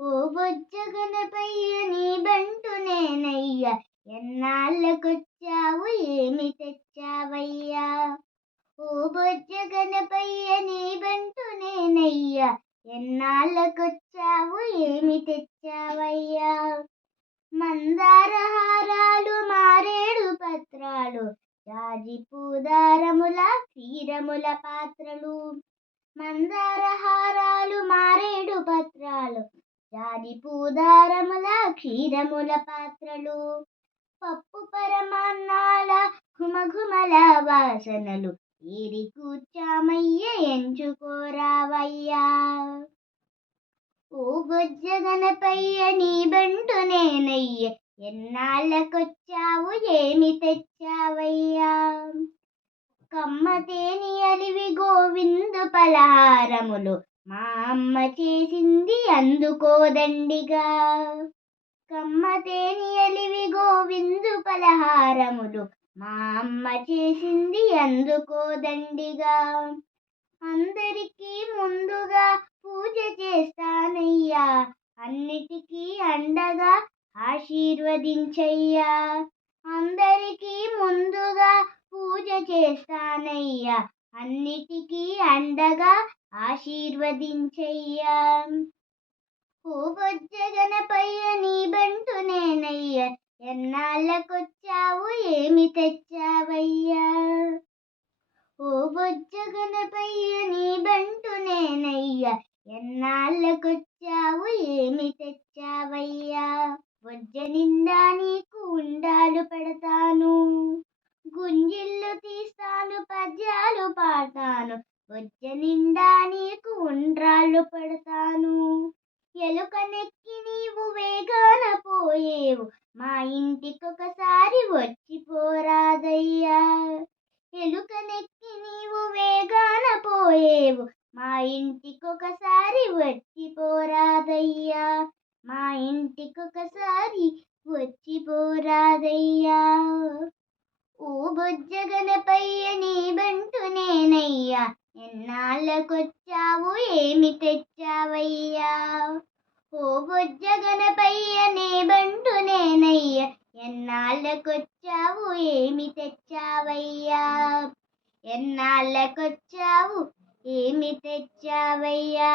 ఓ బొజ్జ గణపయ్య నీ బంటు నేనయ్య, ఎన్నాళ్ళకొచ్చావు ఏమి తెచ్చావయ్యా. ఓ బొజ్జ గణపయ్య నీ బంటు నేనయ్య, ఎన్నాళ్ళకొచ్చావు ఏమి తెచ్చావయ్యా. మందార హారాలు మారేడు పత్రాలు, జాజి పూదారముల క్షీరముల పాత్రలు. మందార హారాలు మారేడు పత్రాలు, జాజి పూదారముల క్షీరముల పాత్రలు. పప్పు పరమాన్నాల ఘుమఘుమల వాసనలు, ఏరి కూర్చామయ్య ఎంచుకోరావయ్యా. ఓ బొజ్జ గణపయ్య నీ బంటు నేనయ్య, ఎన్నాళ్ళకొచ్చావు ఏమి తెచ్చావయ్యా. కమ్మతేని అలివి గోవిందు పలహారములు, మా అమ్మ చేసింది అందుకోదండిగా. కమ్మతేని అలివి గోవిందు పలహారములు, మా అమ్మ చేసింది అందుకోదండిగా. అందరికీ ముందుగా పూజ చేస్తానయ్యా, అన్నిటికీ అండగా ఆశీర్వదించయ్యా. అందరికీ ముందుగా పూజ చేస్తానయ్యా, అన్నిటికీ అండగా ఆశీర్వదించయ్యా. ఓ బొజ్జ గణపయ్య నీ బంటు నేనయ్య, ఎన్నాళ్ళకొచ్చావు ఏమి తెచ్చావయ్యా. ఓ బొజ్జ గణపయ్య నీ బంటు నేనయ్య, ఎన్నాళ్ళకొచ్చావు ఏమి తెచ్చావయ్యా. బొజ్జ నిండా నీకు ఉండాలు పెడతాను, గుంజిళ్ళు తీస్తాను పద్యాలు పాడతాను. బొజ్జ నిండా నీకు ఉండ్రాళ్ళు పెడతాను. ఎలుక నెక్కి నీవు వేగాన పోయేవు, మా ఇంటికొకసారి వచ్చిపోరాదయ్యా. ఎలుక నెక్కి నీవు వేగాన పోయేవు, మా ఇంటికొకసారి వచ్చిపోరాదయ్యా. మా ఇంటికొకసారి వచ్చిపోరాదయ్యా. ఓ బొజ్జ గణపయ్య నీ బంటు నేనయ్య, ఎన్నాళ్ళకొచ్చావు ఏమి తెచ్చావయ్యా. ఓ బొజ్జ గణపయ్య నీ బంటు నేనయ్య, ఎన్నాళ్ళకొచ్చావు ఏమి తెచ్చావయ్యా. ఎన్నాళ్ళకొచ్చావు ఏమి తెచ్చావయ్యా.